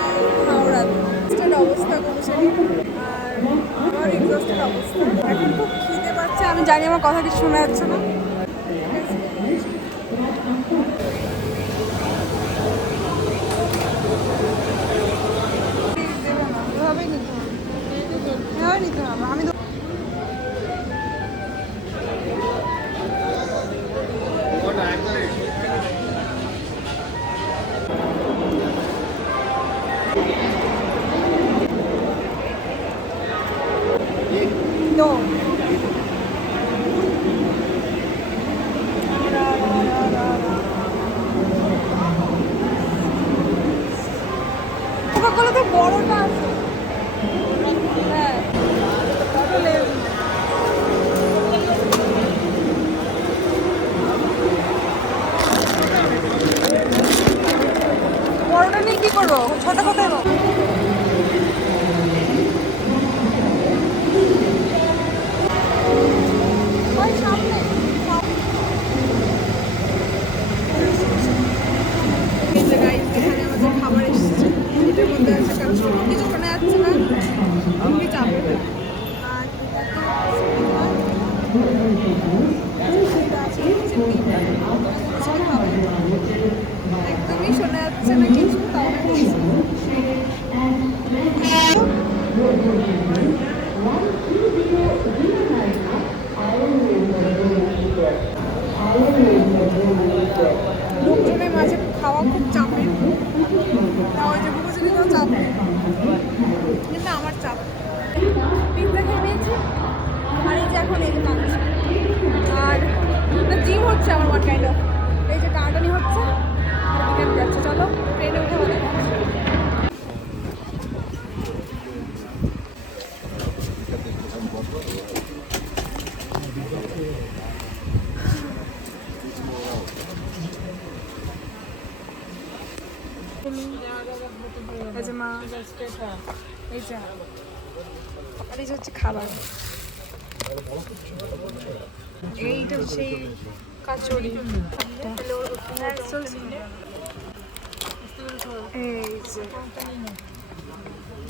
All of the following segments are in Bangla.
আছি হাওড়াতে। অবস্থা করছে আর আমার এক্সস্টেড অবস্থা। এখন খুব খিদে পাচ্ছে, আমি জানি আমার কথা কিছু শোনা যাচ্ছে না। এভাবেই নিতে হবে, এভাবে নিতে হবে। আমি তো কোকাকোলা তো বড়টা আছে। হ্যাঁ, বড়টা নিয়ে কি করবো? ছোট কোথায় পাবো? ওই সামনে। এই যে গাইস, এখানে আমাদের খাবার এসেছে। এটার মধ্যে আছে, কারণ সব কিছু শোনা যাচ্ছে না, খুবই চাপে। আর একদমই শোনা যাচ্ছে না কিছু, তাও লোকজনের মাঝে খাওয়া খুব চাপের। ওই যে বুঝলিও চাপ, কিন্তু আমার চাপ। পিঁপড়া খেয়ে নিয়েছি আর এই যে এখন এই কাটছে। আর জিম হচ্ছে আমার ওয়ান কাইন্ড অফ। এই যে টানাটানি হচ্ছে আর বিকেল যাচ্ছে। চলো ট্রেনে উঠে বলে। এই যে মা, এই যে আর এই যে হচ্ছে খাবার। এইটা সেই কাচুরি, এই যে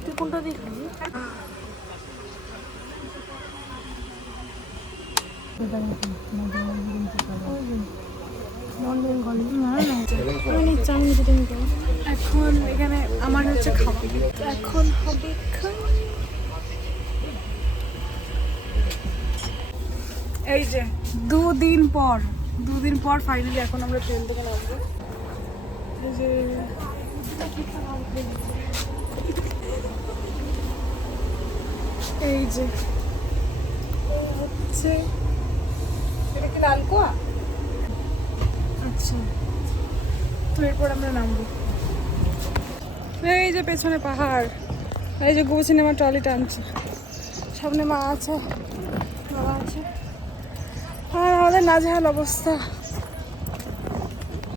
তুই কোনটা দেখবি? এখন এখানে আমার হচ্ছে খাবার, এখন হবে এই যে দুদিন পর ফাইনালি এখন আমরা ট্রেন থেকে নামবো। এই যে এই যে হচ্ছে এটা কি লালকুয়া? আচ্ছা, তো এরপর আমরা নামবো। এই যে পেছনে পাহাড়, এই যে গুবু সিনেমা ট্রলি টানছে, সামনে মা আছে, বাবা আছে, আর আমাদের নাজেহাল অবস্থা।